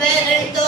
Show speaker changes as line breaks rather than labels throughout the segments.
పేరెంట్తో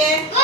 Yeah.